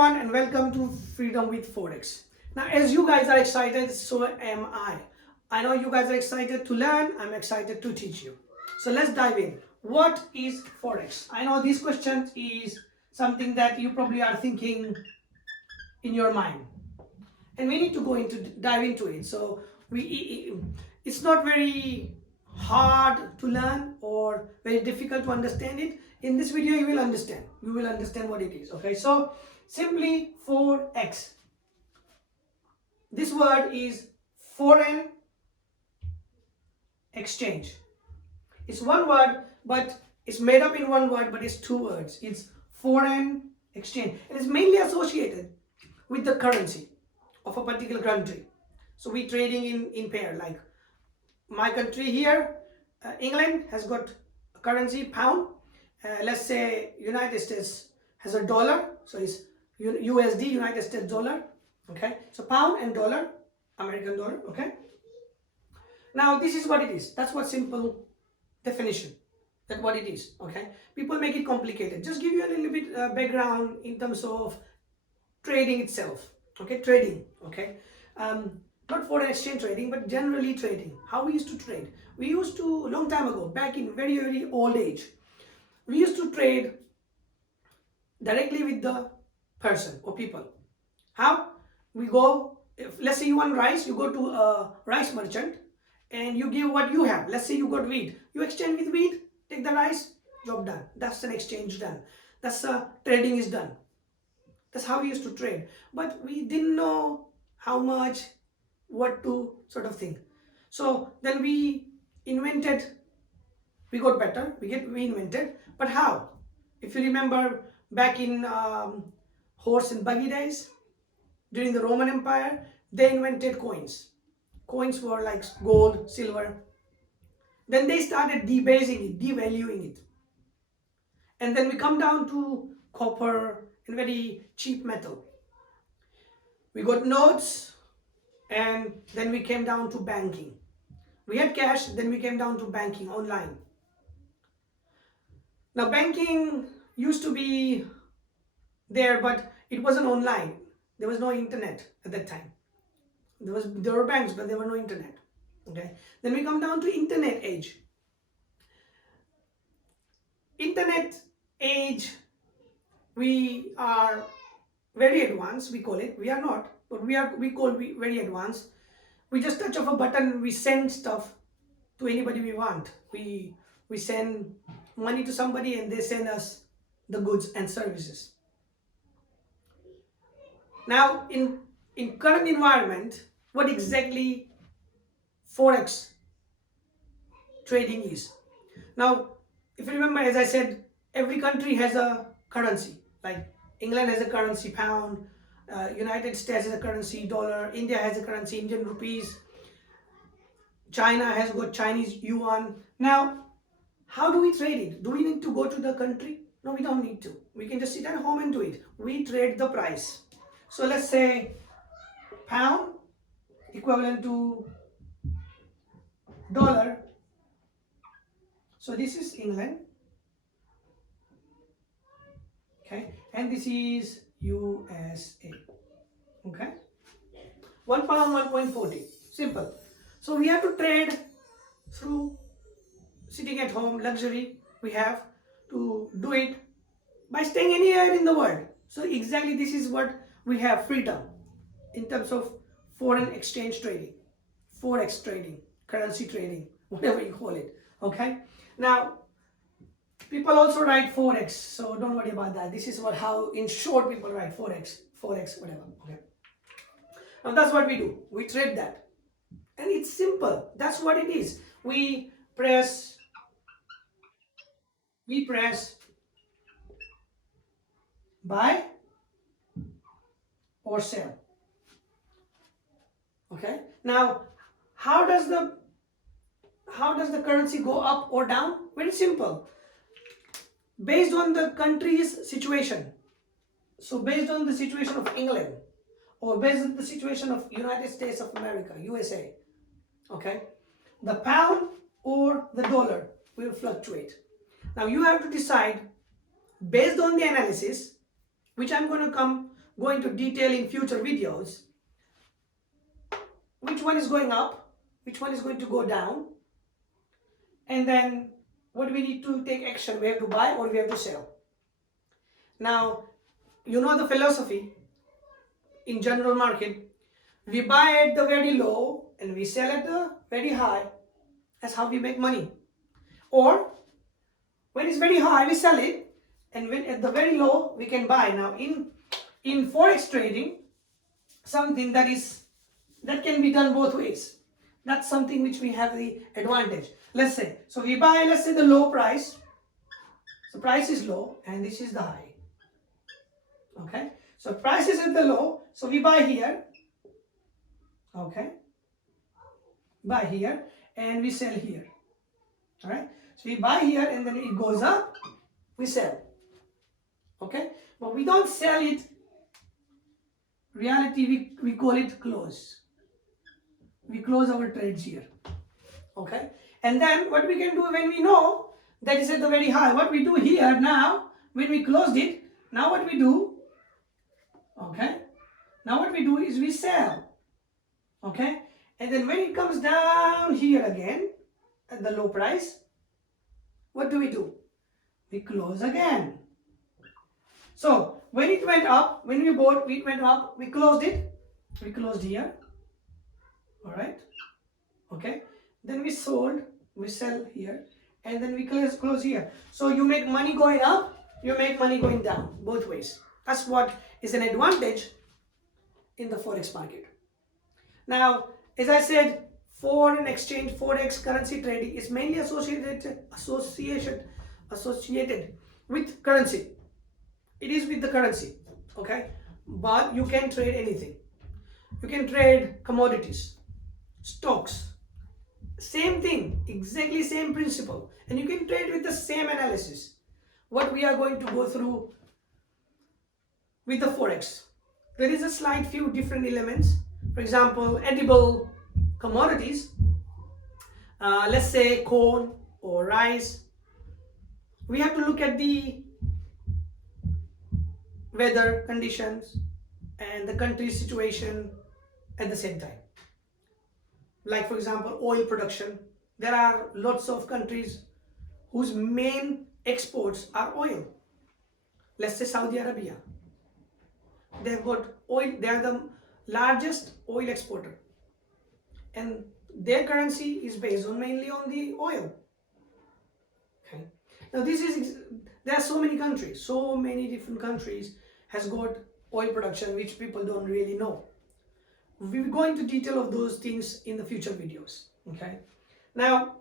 everyone and welcome to Freedom with Forex. Now as you guys are excited, so am I. I know you guys are excited to learn, I'm excited to teach you. So let's dive in. What is Forex? I know this question is something that you probably are thinking in your mind. And we need to dive into it. So it's not very hard to learn or very difficult to understand it. In this video you will understand what it is. Okay, so simply Forex, this word is foreign exchange. It's one word, but it's made up in one word, but it's two words. It's foreign exchange. It is mainly associated with the currency of a particular country. So we trading in pair, like my country here, England has got a currency pound. Let's say United States has a dollar, so it's USD, United States dollar. Okay, so pound and dollar, American dollar. Okay, now this is what it is. That's what simple definition, that what it is. Okay, people make it complicated. Just give you a little bit background in terms of trading itself. Okay, trading. Okay, not foreign exchange trading, but generally trading. How we used to trade? We used to, long time ago, back in very old age, we used to trade directly with the person or people. How? We go, if let's say you want rice, you go to a rice merchant and you give what you have. Let's say you got wheat, you exchange with wheat, take the rice, job done. That's an exchange done. That's trading is done. That's how we used to trade. But we didn't know how much, what to sort of thing. So then we invented, we got better, we invented. But how? If you remember back in horse and buggy days, during the Roman Empire, they invented coins. Coins were like gold, silver. Then they started debasing it, devaluing it. And then we come down to copper and very cheap metal. We got notes, and then we came down to banking. We had cash, then we came down to banking online. Now banking used to be there, but it wasn't online. There was no internet at that time. There were banks, but there were no internet. Okay. Then we come down to internet age. Internet age, we are very advanced. We call it. We are not, but we call very advanced. We just touch of a button, we send stuff to anybody we want. We send money to somebody and they send us the goods and services. Now in current environment, what exactly Forex trading is. Now if you remember, as I said, every country has a currency. Like England has a currency pound, United States has a currency dollar, India has a currency Indian rupees, China has got Chinese yuan. Now how do we trade it? Do we need to go to the country? No, we don't need to. We can just sit at home and do it. We trade the price. So let's say pound equivalent to dollar. So this is England. Okay, and this is USA. Okay, 1 pound 1.40. Simple. So we have to trade through sitting at home, luxury we have to do it by staying anywhere in the world. So exactly this is what we have, freedom in terms of foreign exchange trading, forex trading, currency trading, whatever you call it. Okay, now people also write forex, so don't worry about that. This is how in short people write forex, whatever. Okay, now that's what we do. We trade that, and it's simple. That's what it is. We press buy or sell. Okay, now how does the currency go up or down? Very simple, based on the country's situation. So based on the situation of England, or based on the situation of United States of America, USA, okay, the pound or the dollar will fluctuate. Now you have to decide based on the analysis, which I'm going to come go into detail in future videos which one is going up, which one is going to go down, and then what we need to take action. We have to buy or we have to sell. Now, you know the philosophy in general market. We buy at the very low and we sell at the very high. That's how we make money. Or when it's very high, we sell it, and when at the very low, we can buy. Now, in forex trading, something that can be done both ways. That's something which we have the advantage. Let's say, so we buy, let's say the low price. The price is low and this is the high. Okay, so price is at the low, so we buy here. Okay, buy here and we sell here. All right, so we buy here and then it goes up, we sell. Okay, but we don't sell it. Reality, we call it close. We close our trades here. Okay, and then what we can do when we know that is at the very high, what we do here now, when we closed it, now what we do, okay, now what we do is we sell. Okay, and then when it comes down here again at the low price, what do? We close again. So when it went up, when we bought, it went up, we closed it, we closed here. All right, okay, then we sold, we sell here, and then we close here. So you make money going up, you make money going down, both ways. That's what is an advantage in the forex market. Now, as I said, foreign exchange, forex currency trading is mainly associated with currency. It is with the currency, okay, but you can trade anything. You can trade commodities, stocks, same thing, exactly same principle, and you can trade with the same analysis. What we are going to go through with the forex, there is a slight few different elements. For example, edible commodities, let's say corn or rice, we have to look at the weather conditions and the country's situation at the same time. Like for example, oil production, there are lots of countries whose main exports are oil. Let's say Saudi Arabia, they've got oil, they are the largest oil exporter, and their currency is based on mainly on the oil. Okay, now there are so many countries, so many different countries has got oil production which people don't really know. We will go into detail of those things in the future videos. Okay, now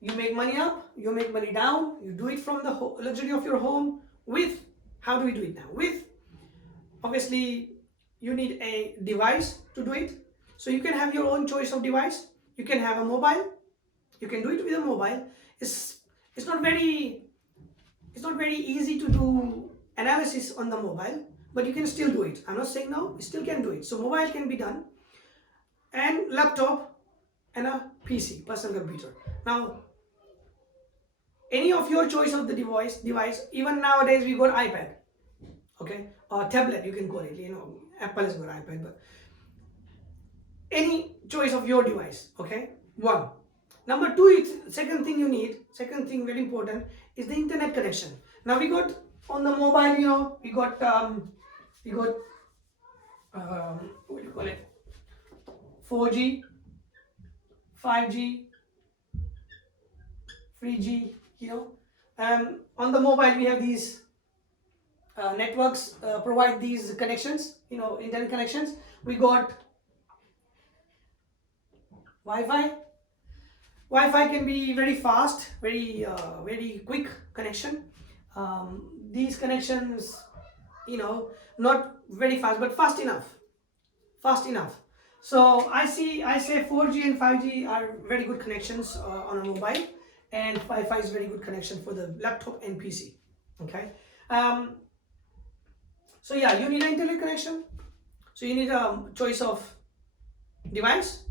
you make money up, you make money down, you do it from the luxury of your home. With, how do we do it now? With, obviously you need a device to do it. So you can have your own choice of device. You can have a mobile, you can do it with a mobile. It's not very easy to do analysis on the mobile, but you can still do it. I'm not saying no, you still can do it. So mobile can be done, and laptop and a PC, personal computer. Now any of your choice of the device, even nowadays we got iPad, okay, or tablet you can call it, you know, Apple has got iPad, but any choice of your device. Okay, one. Number two, second thing very important is the internet connection. Now we got on the mobile, you know, we got what do you call it, 4G, 5G, 3G, you know. On the mobile we have these networks provide these connections, you know, internet connections. We got Wi-Fi. Wi-Fi can be very fast, very quick connection. These connections, you know, not very fast, but fast enough. So I say 4G and 5G are very good connections on a mobile, and Wi-Fi is very good connection for the laptop and PC. Okay. So yeah, you need an internet connection. So you need a choice of device,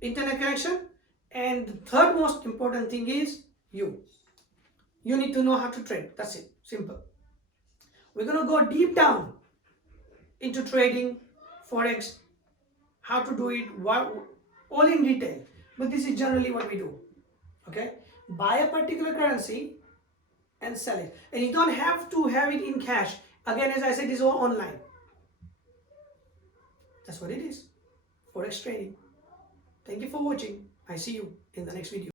internet connection, and the third most important thing is you need to know how to trade. That's it, simple. We're going to go deep down into trading, forex, how to do it, what, all in detail. But this is generally what we do. Okay, buy a particular currency and sell it, and you don't have to have it in cash. Again, as I said, it's all online. That's what it is. Forex trading. Thank you for watching. I see you in the next video.